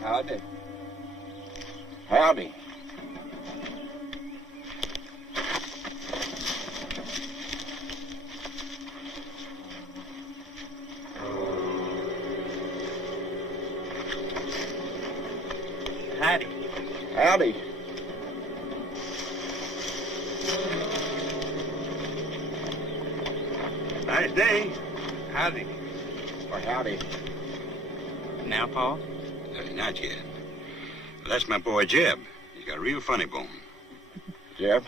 Howdy. Howdy. Howdy. Howdy. Nice day. Howdy. Or howdy. Now, Paul? Not yet. Well, that's my boy Jeb. He's got a real funny bone. Jeb.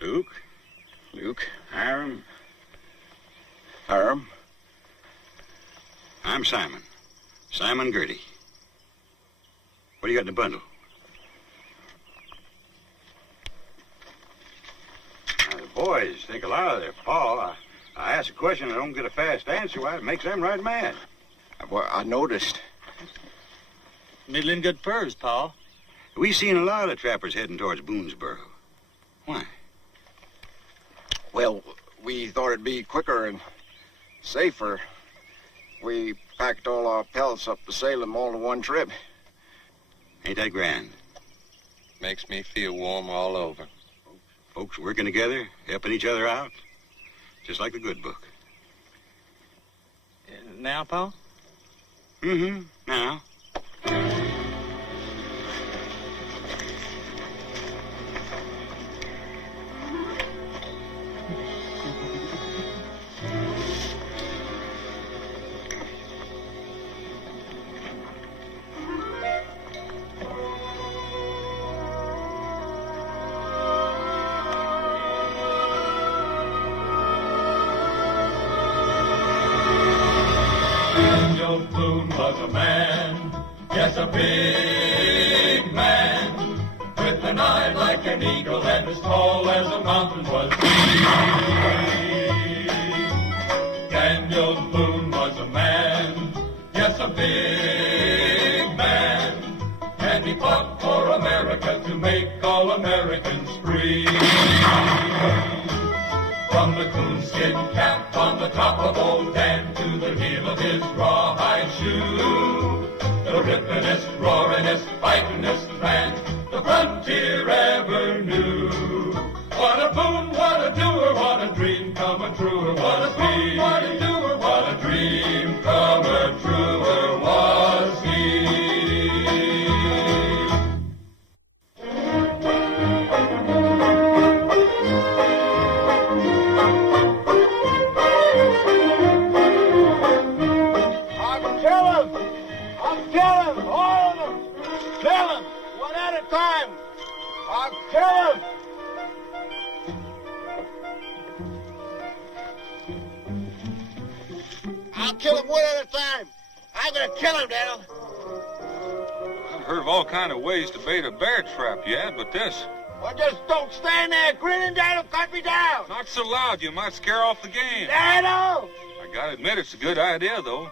Luke. Luke. Hiram. Hiram. I'm Simon. Simon Gertie. What do you got in the bundle? Now, the boys think a lot of their Paul. I ask a question and I don't get a fast answer. Why, it makes them right mad. Well, I noticed. Middling good furs, Paul. We've seen a lot of trappers heading towards Boonesboro. Why? Well, we thought it'd be quicker and safer. We packed all our pelts up to Salem all in one trip. Ain't that grand? Makes me feel warm all over. Folks working together, helping each other out. Just like the good book. Now, Paul? Mm-hmm. Now. Boone was a man, yes, a big man, with an eye like an eagle and as tall as a mountain was he. Daniel Boone was a man, yes, a big man, and he fought for America to make all Americans free. From the coonskin cap on the top of old Dan to the heel of his rawhide shoe, the rippin'est, roaring'est, fightin'est man the frontier ever knew. What a boon, what a doer, what a dream come truer, what a boon, what a doer, what a dream come truer was he. I'll kill him! I'll kill him one at a time. I'm gonna kill him, Daniel. I've heard of all kind of ways to bait a bear trap yet, but this... Well, just don't stand there grinning, Daniel. Cut me down. Not so loud, you might scare off the game. Daniel! I gotta admit, it's a good idea, though.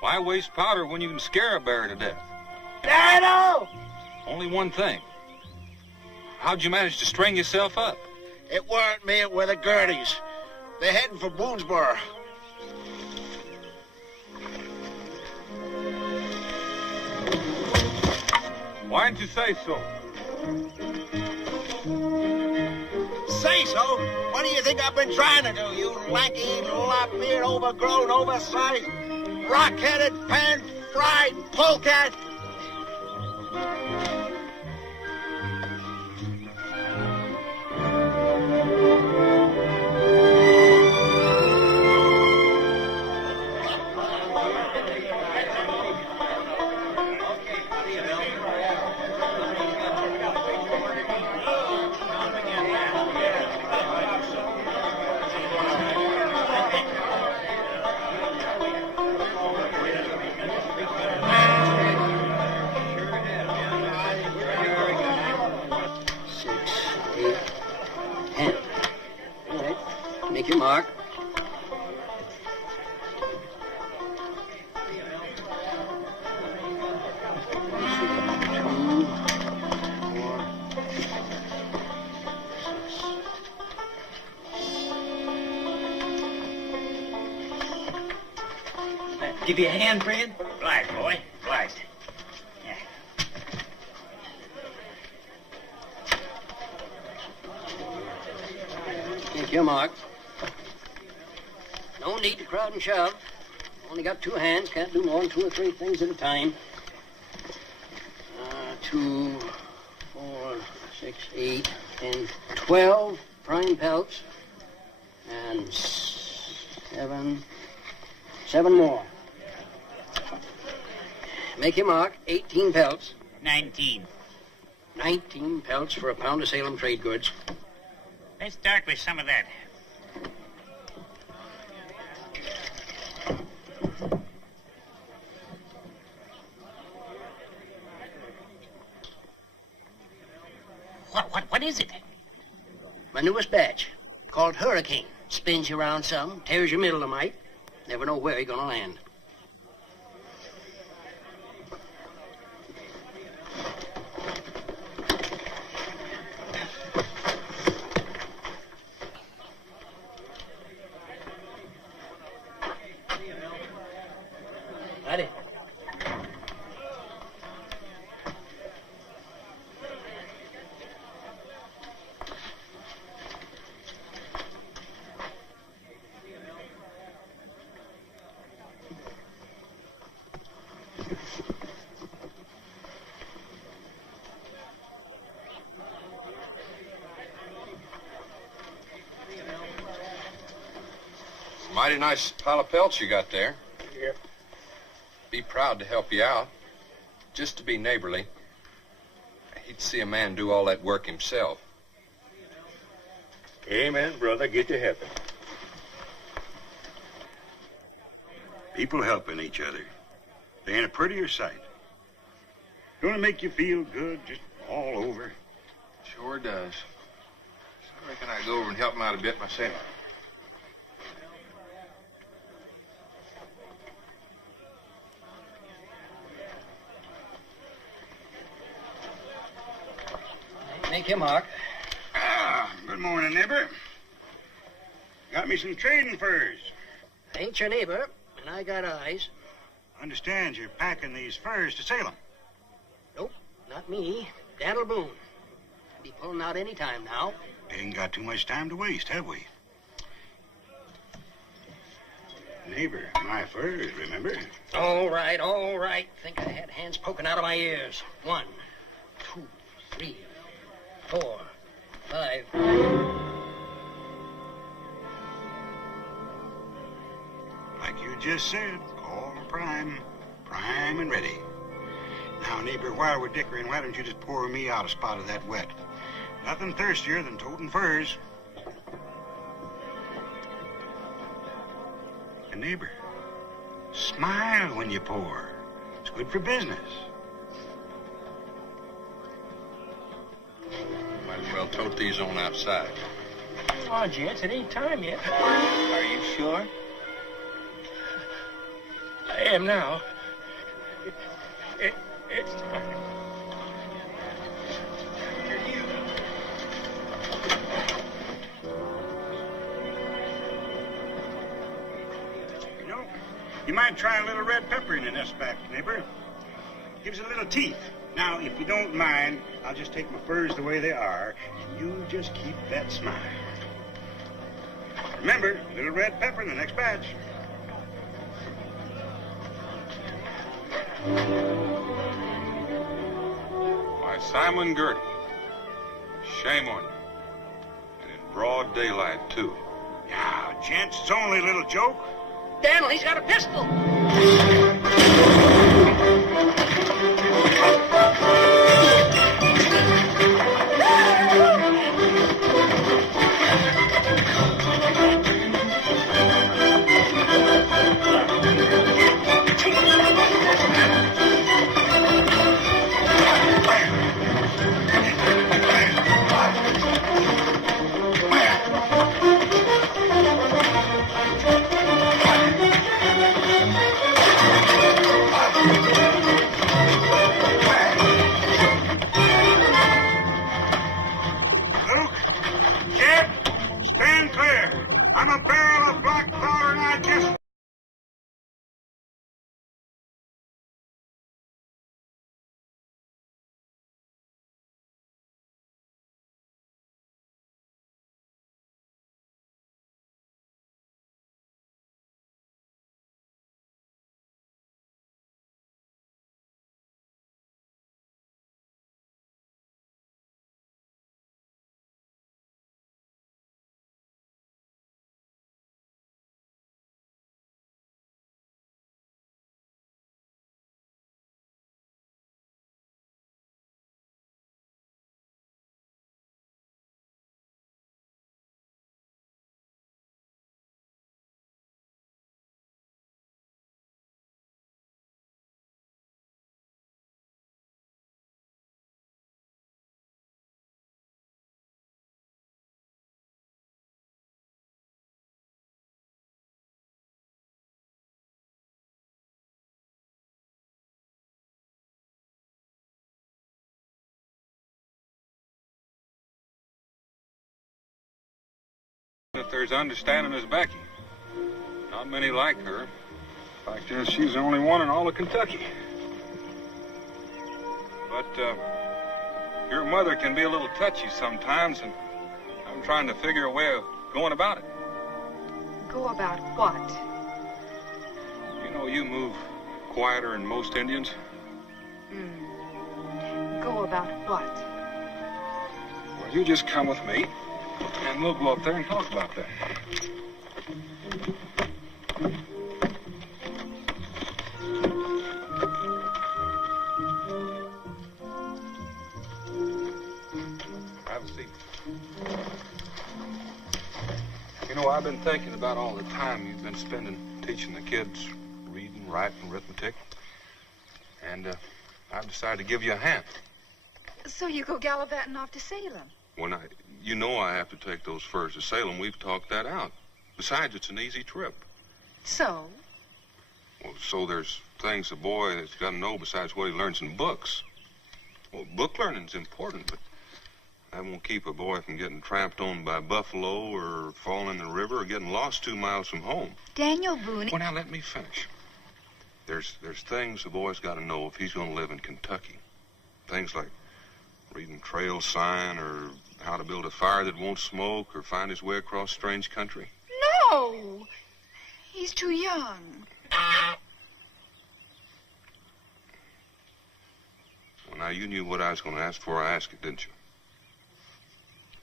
Why waste powder when you can scare a bear to death? Daniel! Only one thing. How'd you manage to string yourself up? It weren't me, it were the Gerties. They're heading for Boonesboro. Why didn't you say so? Say so? What do you think I've been trying to do, you lanky, lop-eared, overgrown, oversized, rock-headed, pan-fried polecat? Give you a hand, friend? Obliged, boy. Obliged. Yeah. Thank you, Mark. No need to crowd and shove. Only got 2 hands. Can't do more than 2 or 3 things at a time. 2, 4, 6, 8, and 12 prime pelts. And 7 more. Make your mark. 18 pelts. 19. 19 pelts for a pound of Salem trade goods. Let's start with some of that. What is it? My newest batch, called Hurricane. Spins you around some, tears your middle a mite. Never know where you're gonna land. Ready? Mighty nice pile of pelts you got there. Yep. Be proud to help you out. Just to be neighborly. I hate to see a man do all that work himself. Amen, brother. Get to heaven. People helping each other. They ain't a prettier sight. Gonna make you feel good just all over. Sure does. I reckon I'd go over and help him out a bit myself. Make your mark. Good morning, neighbor. Got me some trading furs. I ain't your neighbor, and I got eyes. Understand you're packing these furs to Salem. Nope, not me. Daniel Boone. Be pulling out any time now. Ain't got too much time to waste, have we? Neighbor, my furs, remember? All right, all right. Think I had hands poking out of my ears. 1, 2, 3, 4, 5. Like you just said, all prime and ready. Now, neighbor, while we're dickering, why don't you just pour me out a spot of that wet? Nothing thirstier than toting furs. And neighbor, smile when you pour. It's good for business. Might as well tote these on outside. Come on, gents. It ain't time yet. Are you sure? I am now. It's time. You know, you might try a little red pepper in the nest back, neighbor. Gives it a little teeth. Now, if you don't mind, I'll just take my furs the way they are, and you just keep that smile. Remember, a little red pepper in the next batch. By Simon Gertie. Shame on you. And in broad daylight, too. Now, gents, it's only a little joke. Daniel, he's got a pistol. there's understanding as Becky. Not many like her. Fact is, she's the only one in all of Kentucky. But, your mother can be a little touchy sometimes, and I'm trying to figure a way of going about it. Go about what? You know, you move quieter than most Indians. Go about what? Well, you just come with me, and we'll go up there and talk about that. Have a seat. You know, I've been thinking about all the time you've been spending teaching the kids reading, writing, arithmetic. And I've decided to give you a hand. So you go gallivanting off to Salem? When you know I have to take those furs to Salem. We've talked that out. Besides, it's an easy trip. So? Well, so there's things a boy has got to know besides what he learns in books. Well, book learning's important, but that won't keep a boy from getting tramped on by buffalo or falling in the river or getting lost 2 miles from home. Daniel Boone... Well, now, let me finish. There's things a boy's got to know if he's going to live in Kentucky. Things like reading trail sign or how to build a fire that won't smoke or find his way across strange country. No! He's too young. Well, now, you knew what I was going to ask before I asked it, didn't you?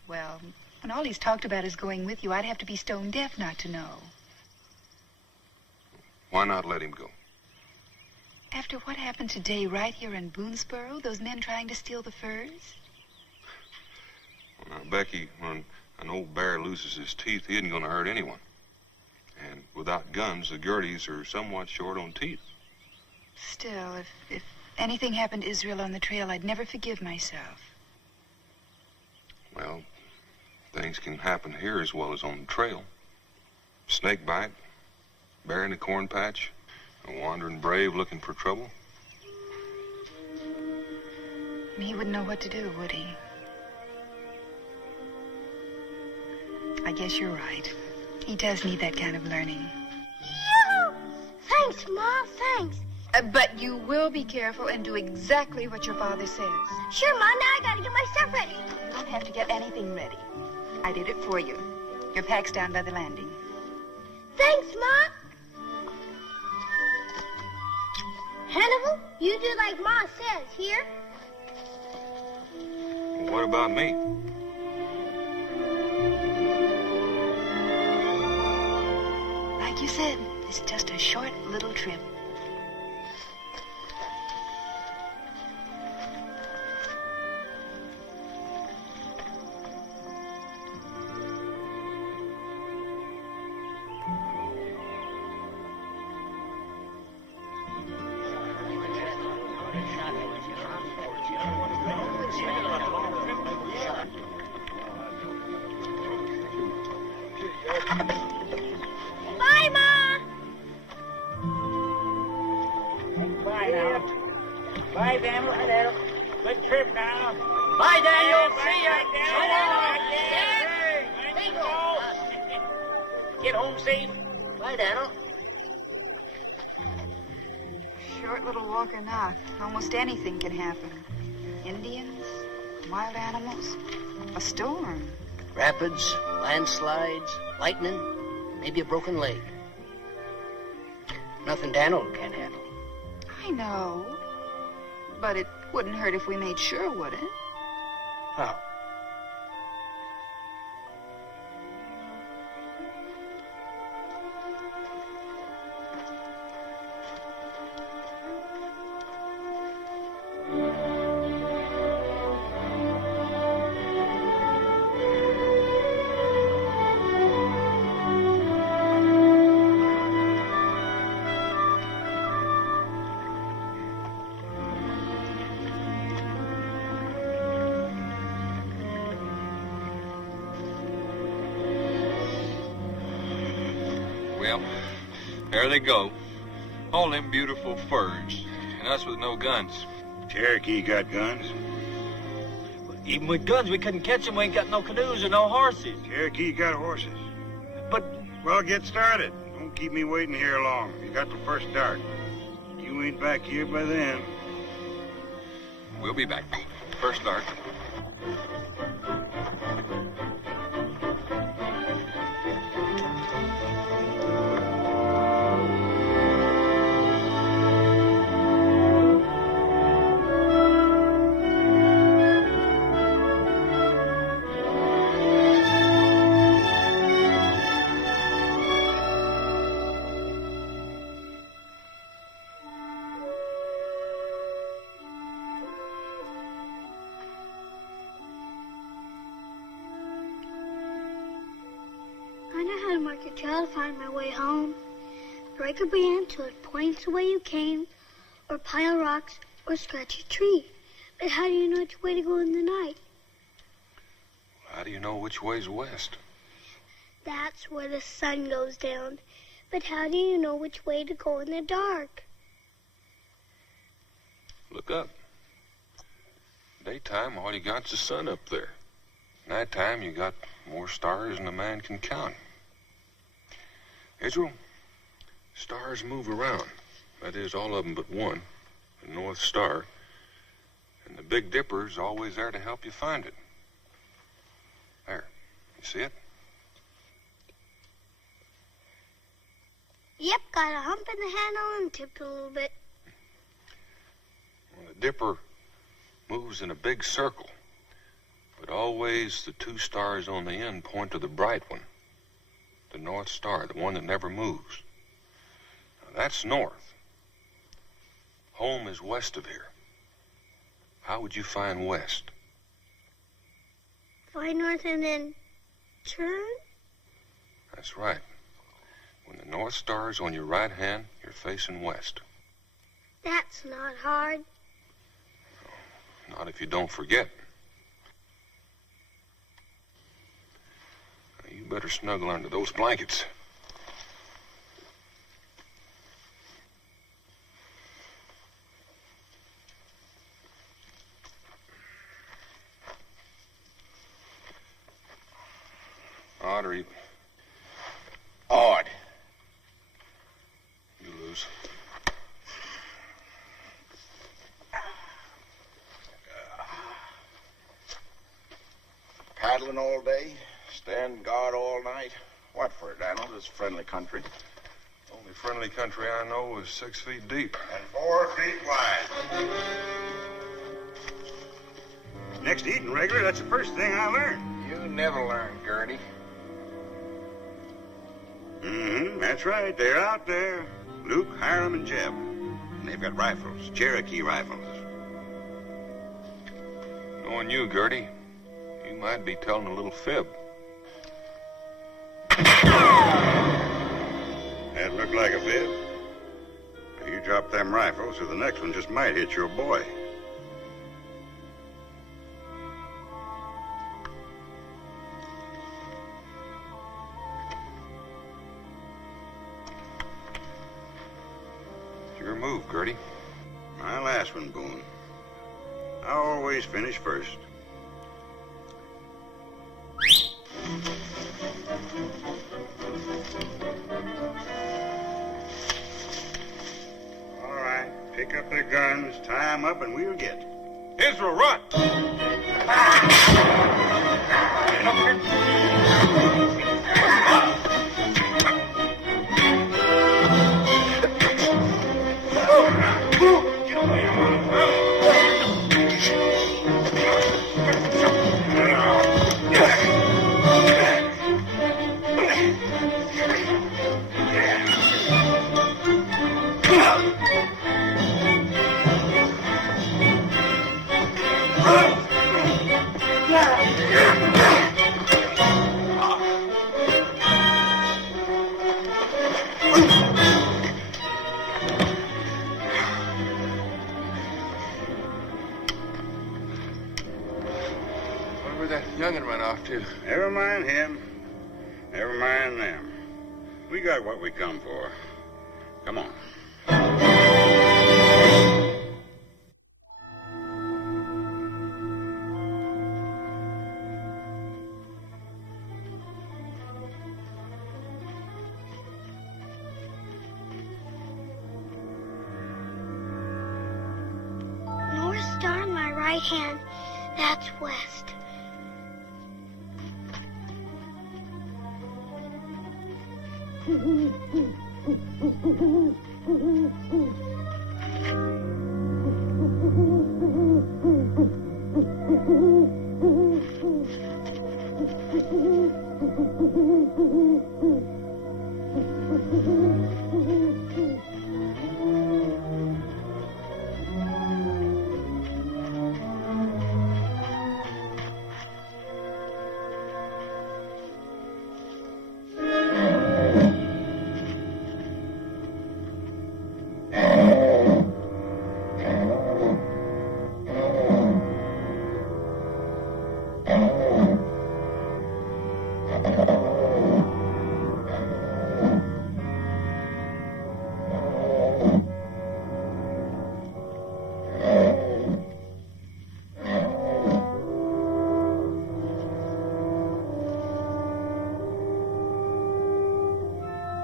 Well, when all he's talked about is going with you, I'd have to be stone deaf not to know. Why not let him go? After what happened today right here in Boonesboro, those men trying to steal the furs? Well, now, Becky, when an old bear loses his teeth, he isn't going to hurt anyone. And without guns, the Gerties are somewhat short on teeth. Still, if anything happened to Israel on the trail, I'd never forgive myself. Well, things can happen here as well as on the trail. Snake bite, bear in the corn patch, a wandering brave looking for trouble. He wouldn't know what to do, would he? I guess you're right. He does need that kind of learning. Yoo-hoo! Thanks, Ma, thanks. But you will be careful and do exactly what your father says. Sure, Ma, now I gotta get my stuff ready. You don't have to get anything ready. I did it for you. Your pack's down by the landing. Thanks, Ma. Hannibal, you do like Ma says, here? Well, what about me? Like you said, it's just a short little trip. Bye, Ma. Bye now. Bye, Daniel. Bye, Daniel. Good trip now. Bye, Daniel. Bye, See ya. Daniel. Bye, Daniel. Get home safe. Bye, Daniel. Short little walk or not, almost anything can happen. Indians, wild animals, a storm. Rapids, landslides, lightning, maybe a broken leg. Nothing Daniel can't handle. I know. But it wouldn't hurt if we made sure, would it? How? Well, there they go. All them beautiful furs. And us with no guns. Cherokee got guns. Even with guns, we couldn't catch them. We ain't got no canoes or no horses. Cherokee got horses. But... Well, get started. Don't keep me waiting here long. You got the first dark. You ain't back here by then. We'll be back. First dark. I know how to mark a trail to find my way home. Break a branch so it points the way you came, or pile rocks, or scratch a tree. But how do you know which way to go in the night? How do you know which way's west? That's where the sun goes down. But how do you know which way to go in the dark? Look up. Daytime, all you got's the sun up there. Nighttime, you got more stars than a man can count. Israel, stars move around. That is, all of them but one, the North Star. And the Big Dipper's always there to help you find it. There, you see it? Yep, got a hump in the handle and tipped a little bit. Well, the Dipper moves in a big circle. But always the two stars on the end point to the bright one. The North Star, the one that never moves. Now, that's north. Home is west of here. How would you find west? Find north and then turn? That's right. When the North Star's on your right hand, you're facing west. That's not hard. Not if you don't forget. You better snuggle under those blankets. Odd or even? Odd. You lose. Paddling all day, stand guard all night. What for, Daniel? This friendly country. Only friendly country I know is 6 feet deep. And 4 feet wide. Next to eating regular, that's the first thing I learned. You never learn, Gertie. That's right. They're out there. Luke, Hiram, and Jeb. And they've got rifles, Cherokee rifles. Knowing you, Gertie, you might be telling a little fib. That looked like a fib. You drop them rifles, so the next one just might hit your boy. It's your move, Gertie. My last one, Boone. I always finish first. All right, pick up their guns, tie them up, and we'll get. Israel, run! Where'd that young'un run off to? Never mind him. Never mind them. We got what we come for. Come on. right hand. That's west.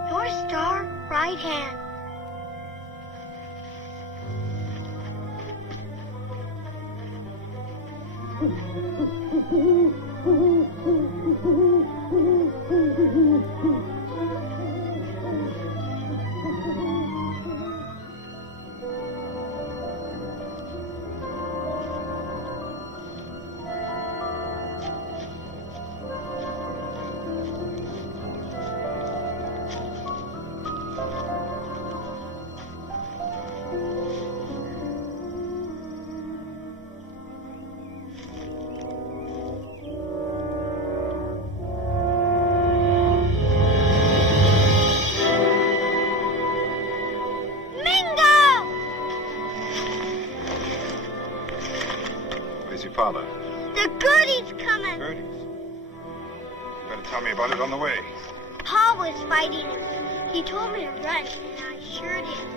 North Star, right hand. Where's your father? The Gertie's coming. Gertie's? You better tell me about it on the way. Pa was fighting him. He told me to run, and I sure did.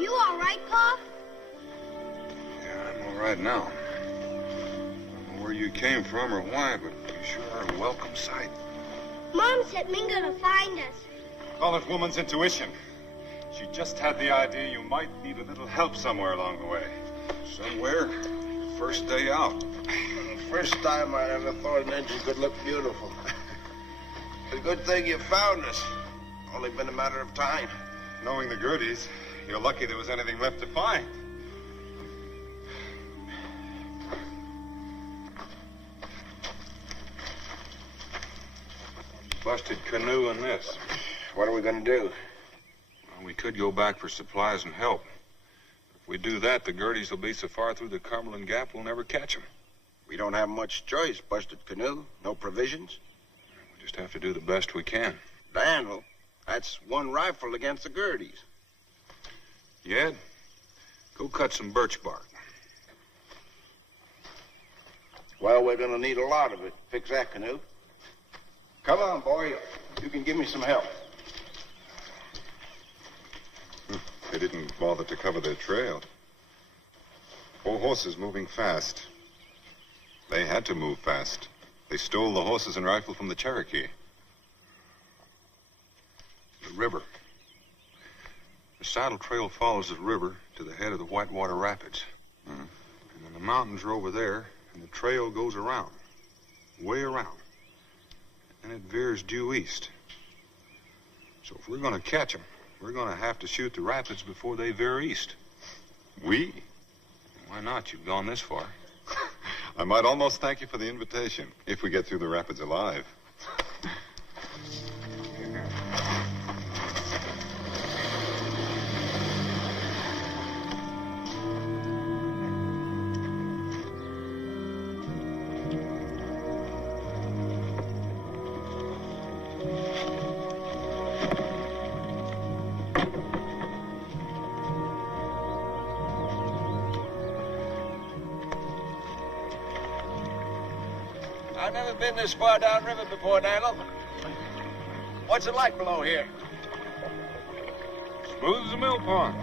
You all right, Pa? Yeah, I'm all right now. I don't know where you came from or why, but you sure are a welcome sight. Mom sent Mingo to find us. Call it woman's intuition. She just had the idea you might need a little help somewhere along the way. Somewhere? First day out. First time I ever thought an engine could look beautiful. It's a good thing you found us. Only been a matter of time. Knowing the Gerties, you're lucky there was anything left to find. Busted canoe and this. What are we going to do? Well, we could go back for supplies and help. If we do that, the Gerties will be so far through the Cumberland Gap, we'll never catch them. We don't have much choice. Busted canoe, no provisions. We just have to do the best we can. Daniel, that's one rifle against the Gerties. Yed, go cut some birch bark. Well, we're going to need a lot of it. Fix that canoe. Come on, boy. You can give me some help. They didn't bother to cover their trail. 4 horses moving fast. They had to move fast. They stole the horses and rifle from the Cherokee. The river. The saddle trail follows the river to the head of the Whitewater Rapids. And then the mountains are over there, and the trail goes around. Way around. And it veers due east. So if we're going to catch them, we're going to have to shoot the rapids before they veer east. We? Why not? You've gone this far. I might almost thank you for the invitation, if we get through the rapids alive. been this far downriver before, Daniel. What's it like below here? Smooth as a mill pond.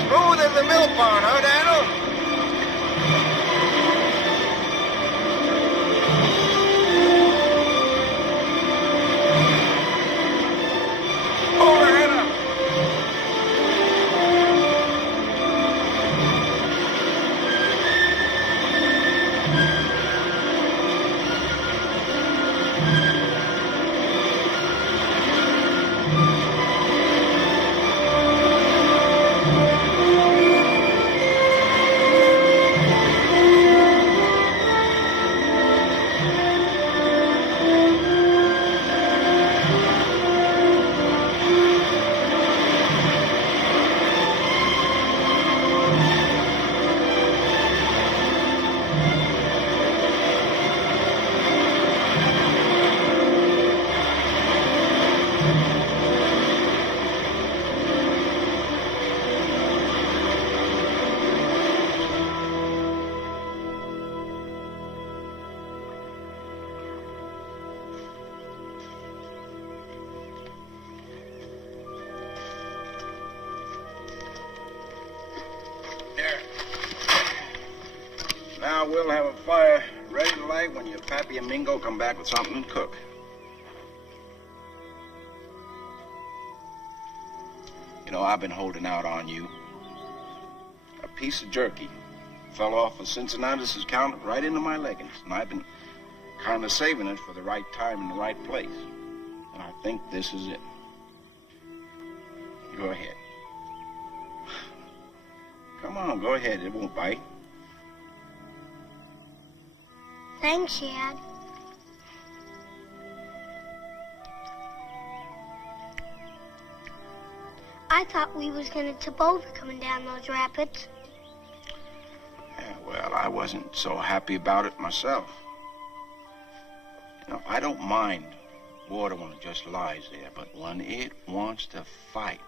Smooth as a mill pond, huh, Daniel? Hold her head up. Now we'll have a fire ready to light when your pappy and Mingo come back with something to cook. You know, I've been holding out on you. A piece of jerky fell off of Cincinnatus's counter right into my leggings, and I've been kind of saving it for the right time and the right place. And I think this is it. Go ahead. Come on, go ahead. It won't bite. Thanks, Dad. I thought we was gonna tip over coming down those rapids. Yeah, well, I wasn't so happy about it myself. You know, I don't mind water when it just lies there, but when it wants to fight,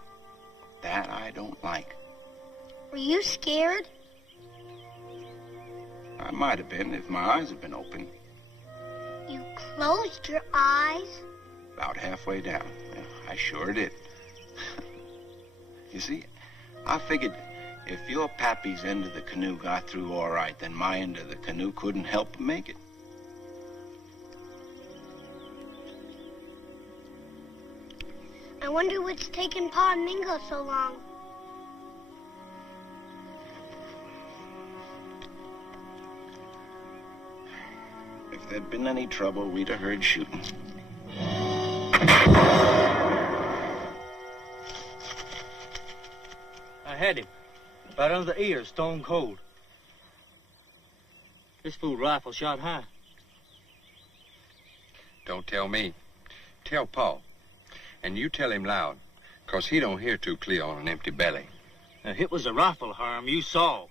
that I don't like. Were you scared? I might have been if my eyes had been open. You closed your eyes? About halfway down. Yeah, I sure did. You see, I figured if your pappy's end of the canoe got through all right, then my end of the canoe couldn't help but make it. I wonder what's taking Pa and Mingo so long. If there'd been any trouble, we'd have heard shooting. I had him. Right under the ear, stone cold. This fool rifle shot high. Don't tell me. Tell Pa. And you tell him loud, 'cause he don't hear too clear on an empty belly. Now, it was a rifle, Harm, you saw.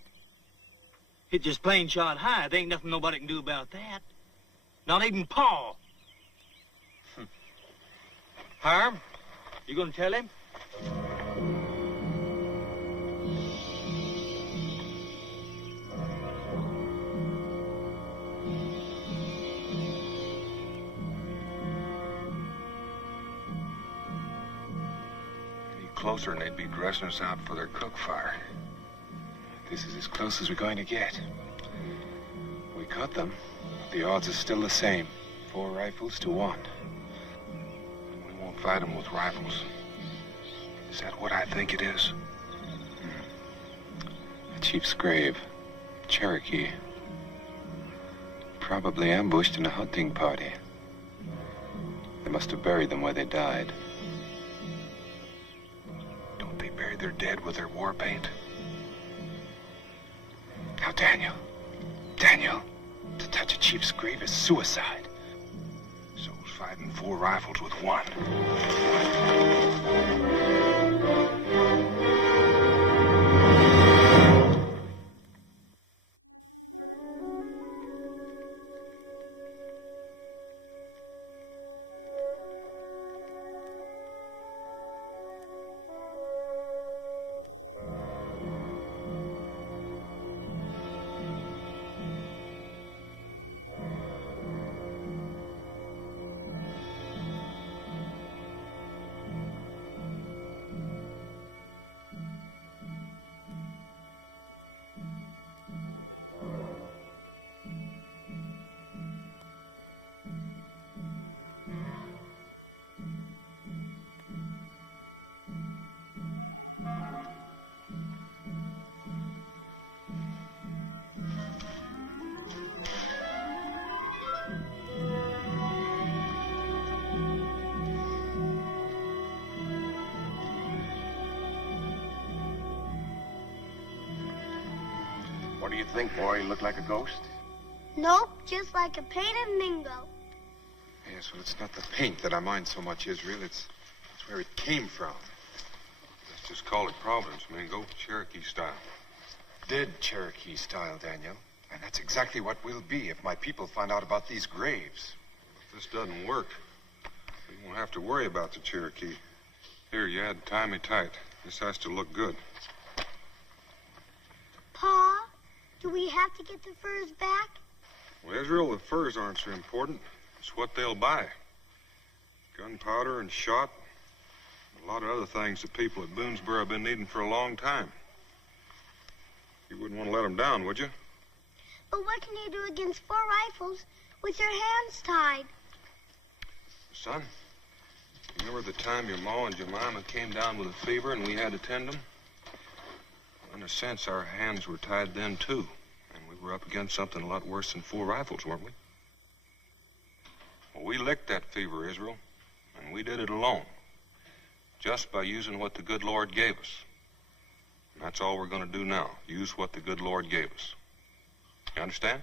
It just plain shot high. There ain't nothing nobody can do about that. Not even Pa. Harm, you gonna tell him? Closer and they'd be dressing us out for their cook fire. This is as close as we're going to get. We caught them. The odds are still the same. 4 rifles to 1. We won't fight them with rifles. Is that what I think it is? A chief's grave. Cherokee. Probably ambushed in a hunting party. They must have buried them where they died. They're dead with their war paint. Now, Daniel, to touch a chief's grave is suicide. So is fighting 4 rifles with 1. What do you think, boy? You look like a ghost? Nope, just like a painted Mingo. Yes, well, it's not the paint that I mind so much, Israel. It's where it came from. Let's just call it Providence, Mingo. Cherokee style. Dead Cherokee style, Daniel. And that's exactly what we'll be if my people find out about these graves. If this doesn't work, we won't have to worry about the Cherokee. Here, Yad, tie me tight. This has to look good. Pa, do we have to get the furs back? Well, Israel, the furs aren't so important. It's what they'll buy. Gunpowder and shot. A lot of other things the people at Boonesboro have been needing for a long time. You wouldn't want to let them down, would you? But what can you do against 4 rifles with your hands tied? Son, remember the time your ma and Jemima came down with a fever and we had to tend them? Well, in a sense, our hands were tied then, too. And we were up against something a lot worse than 4 rifles, weren't we? Well, we licked that fever, Israel, and we did it alone. Just by using what the good Lord gave us. And that's all we're going to do now. Use what the good Lord gave us. You understand?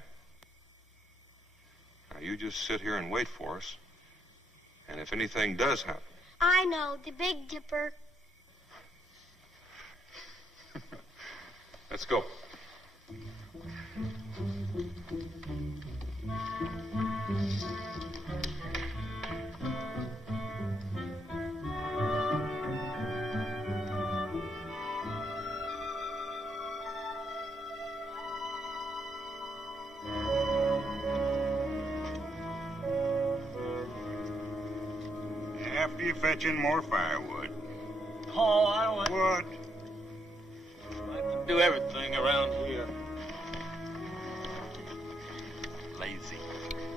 Now, you just sit here and wait for us. And if anything does happen... I know, the Big Dipper. Let's go. After you fetch in more firewood. Paul, I don't like... What? I like to do everything around here. Lazy.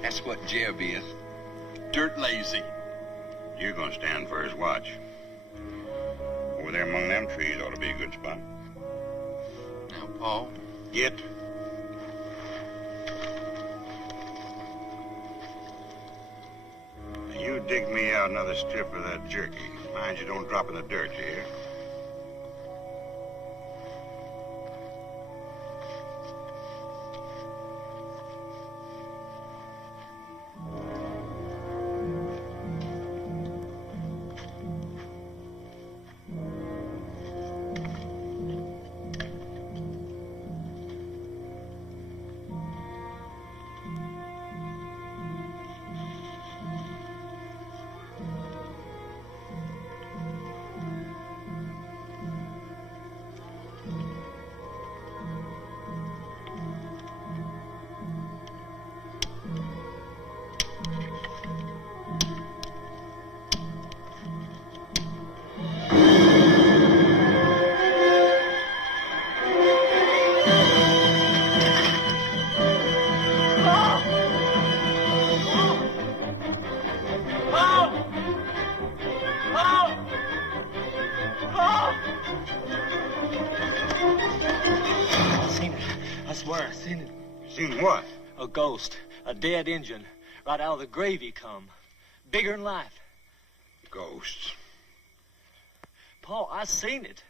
That's what Jeb is. Dirt lazy. You're gonna stand first watch. Over there among them trees ought to be a good spot. Now, Paul. Get. You dig me out another strip of that jerky. Mind you don't drop in the dirt, you hear? Seen what? A ghost. A dead Injun. Right out of the grave he come. Bigger than life. Ghosts. Paul, I seen it.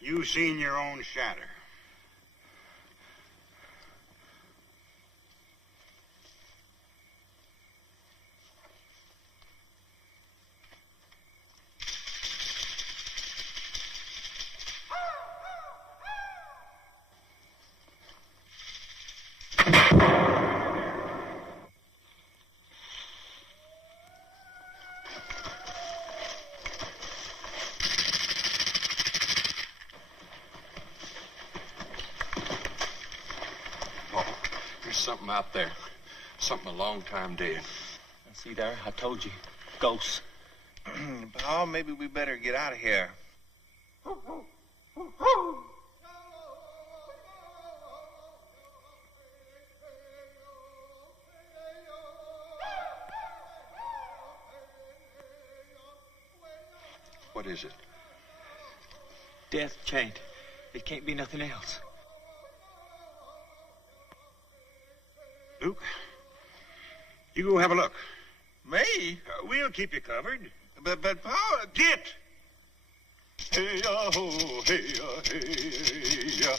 You seen your own shadow. Something out there. Something a long time dead. See there? I told you. Ghosts. Paul, maybe we better get out of here. What is it? Death chant. It can't be nothing else. Luke, you go have a look. Me? We'll keep you covered. But Paul... Get! Hey-ya-ho, hey-ya, hey-ya.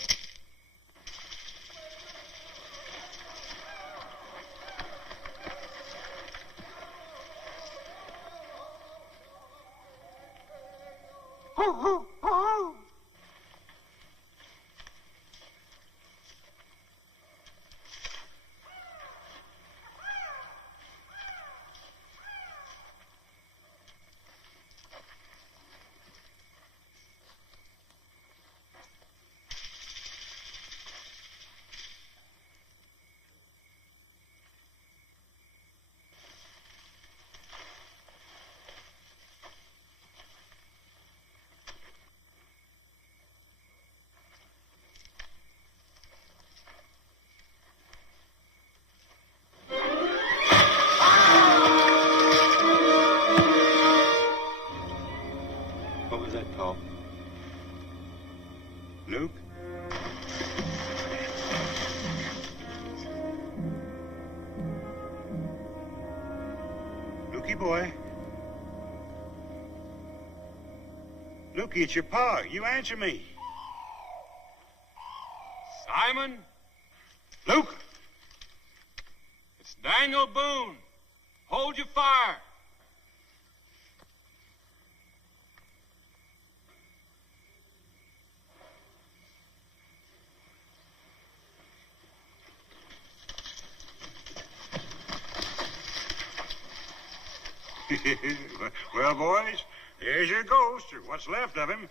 Luke? Lukey boy. Lukey, it's your pa. You answer me. Simon? Luke! It's Daniel Boone. Hold your fire. Well, boys, there's your ghost, or what's left of him.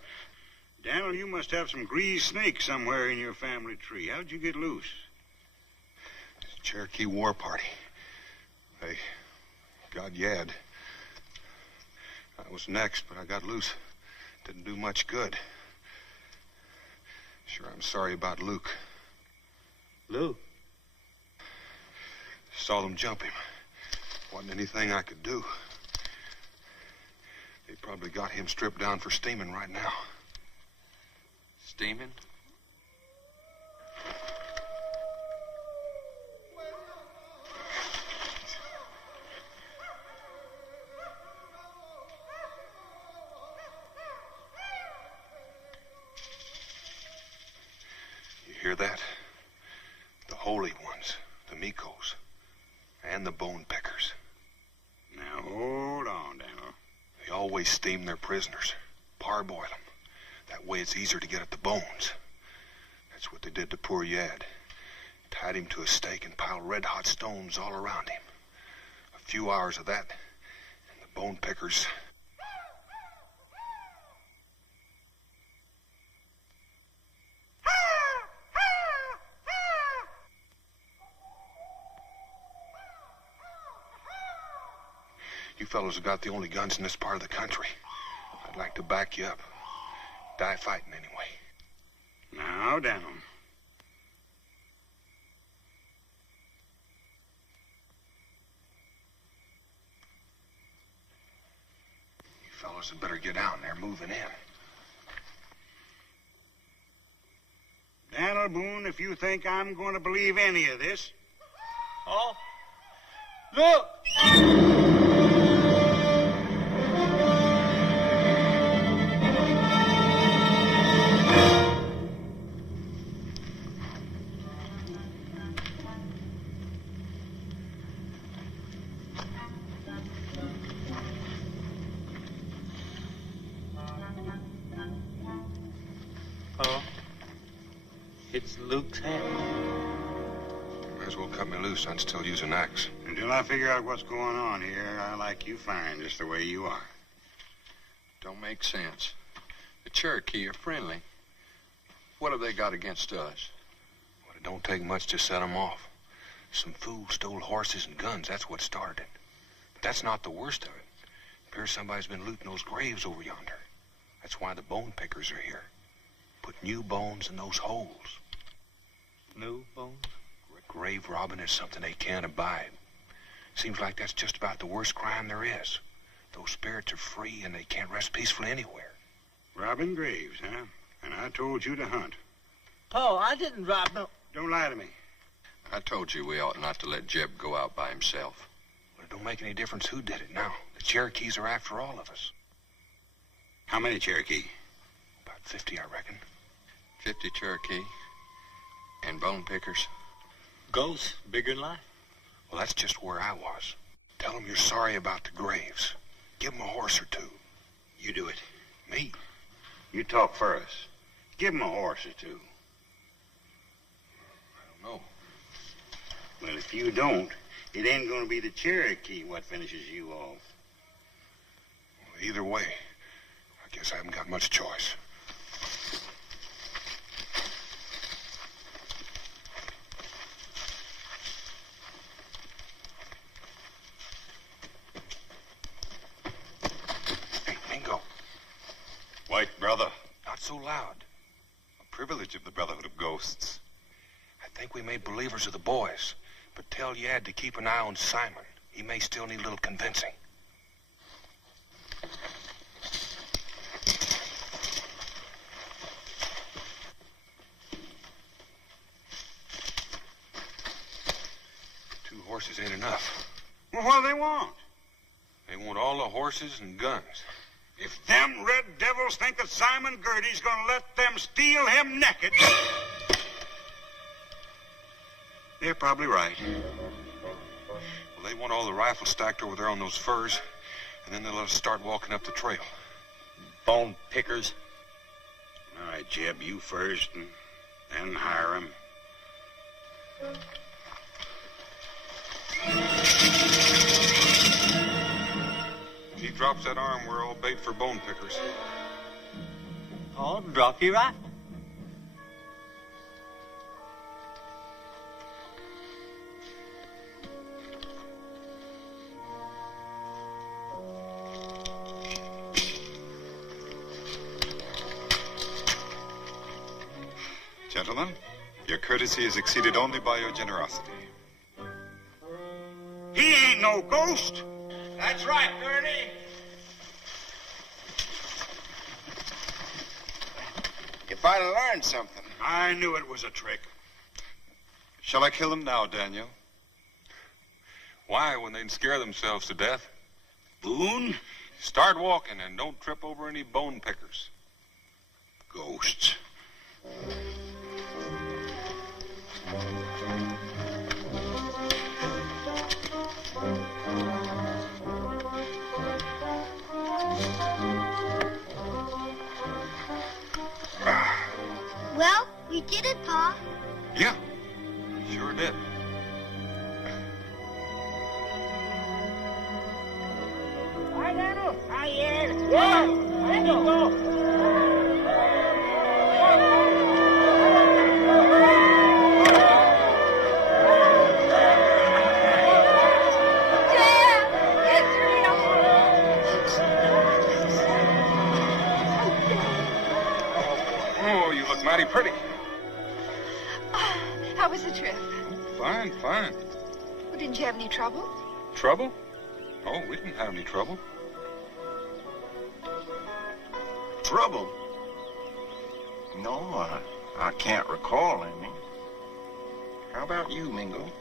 Daniel, you must have some greased snake somewhere in your family tree. How'd you get loose? It's a Cherokee war party. They got Yad. I was next, but I got loose. Didn't do much good. Sure, I'm sorry about Luke. Luke? Saw them jump him. Wasn't anything I could do. They probably got him stripped down for steaming right now. Steaming? You hear that? The holy ones, the Mikos, and the bone pickers. Now, hold on, Daniel. They always steam their prisoners, parboil them. That way it's easier to get at the bones. That's what they did to poor Yad. Tied him to a stake and piled red-hot stones all around him. A few hours of that, and the bone pickers... You fellows have got the only guns in this part of the country. I'd like to back you up. Die fighting anyway. Now, Daniel. You fellows had better get out. They're moving in. Daniel Boone, if you think I'm going to believe any of this... Oh? Look! Oh, it's Luke's hat. Might as well cut me loose. I'd still use an axe. Until I figure out what's going on here, I like you fine just the way you are. Don't make sense. The Cherokee are friendly. What have they got against us? Well, it don't take much to set them off. Some fool stole horses and guns. That's what started it. But that's not the worst of it. Appears somebody's been looting those graves over yonder. That's why the bone pickers are here. Put new bones in those holes. New bones? Grave robbing is something they can't abide. Seems like that's just about the worst crime there is. Those spirits are free and they can't rest peacefully anywhere. Robbing graves, huh? And I told you to hunt. Paul, I didn't rob no... Don't lie to me. I told you we ought not to let Jeb go out by himself. Well, it don't make any difference who did it now. The Cherokees are after all of us. How many Cherokee? About 50, I reckon. 50 Cherokee and bone pickers. Ghosts, bigger than life. Well, that's just where I was. Tell them you're sorry about the graves. Give them a horse or two. You do it. Me? You talk first. Give him a horse or two. I don't know. Well, if you don't, it ain't gonna be the Cherokee what finishes you off. Well, either way, I guess I haven't got much choice. White brother. Not so loud. A privilege of the Brotherhood of Ghosts. I think we made believers of the boys, but tell Yad to keep an eye on Simon. He may still need a little convincing. horses ain't enough. Well, what do they want? They want all the horses and guns. If them red devils think that Simon Girty's gonna let them steal him naked, they're probably right. Well, they want all the rifles stacked over there on those furs, and then they'll let us start walking up the trail. Bone pickers. All right, Jeb, you first, and then hire him. If he drops that arm, we're all bait for bone pickers. Oh, drop your rifle. Gentlemen, your courtesy is exceeded only by your generosity. He ain't no ghost. That's right, Gertie. If I'd have learned something. I knew it was a trick. Shall I kill them now, Daniel? Why, when they'd scare themselves to death? Boone? Start walking and don't trip over any bone pickers. Ghosts. Well, we did it, Pa. Yeah, we sure did. Hi, Daniel. Hi, yeah. Yeah. Daniel, go. Oh, you look mighty pretty. How was the trip? Fine, fine. Well, didn't you have any trouble? Trouble? Oh, we didn't have any trouble. Trouble? No, I can't recall any. How about you, Mingo?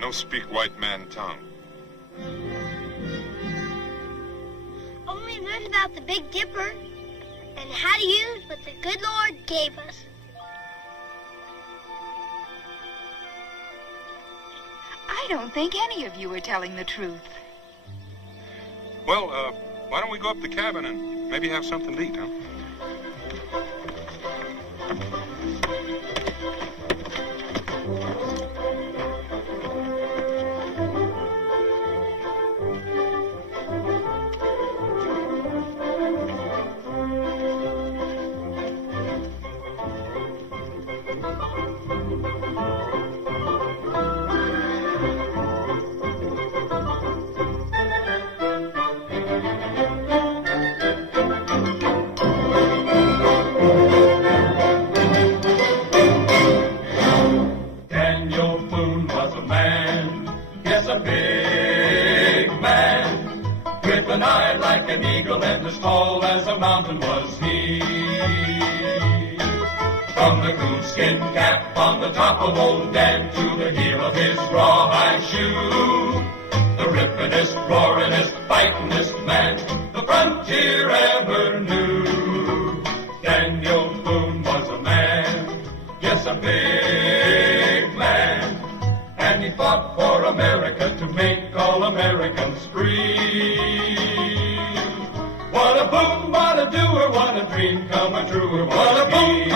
No speak white man tongue. Only learned about the Big Dipper and how to use what the good Lord gave us. I don't think any of you are telling the truth. Well, why don't we go up the cabin and maybe have something to eat, huh? Daniel Boone was a man, yes, a big man, with an eye like an eagle and as tall as a mountain was he. From the coonskin cap on the top of old Dan to the heel of his rawhide shoe, the rippin'est, roarin'est, fightin'est man the frontier ever knew. Daniel Boone was a man, yes, a big man, and he fought for America to make all Americans free. What a boom, what a doer, what a dream come a truer, what a boom,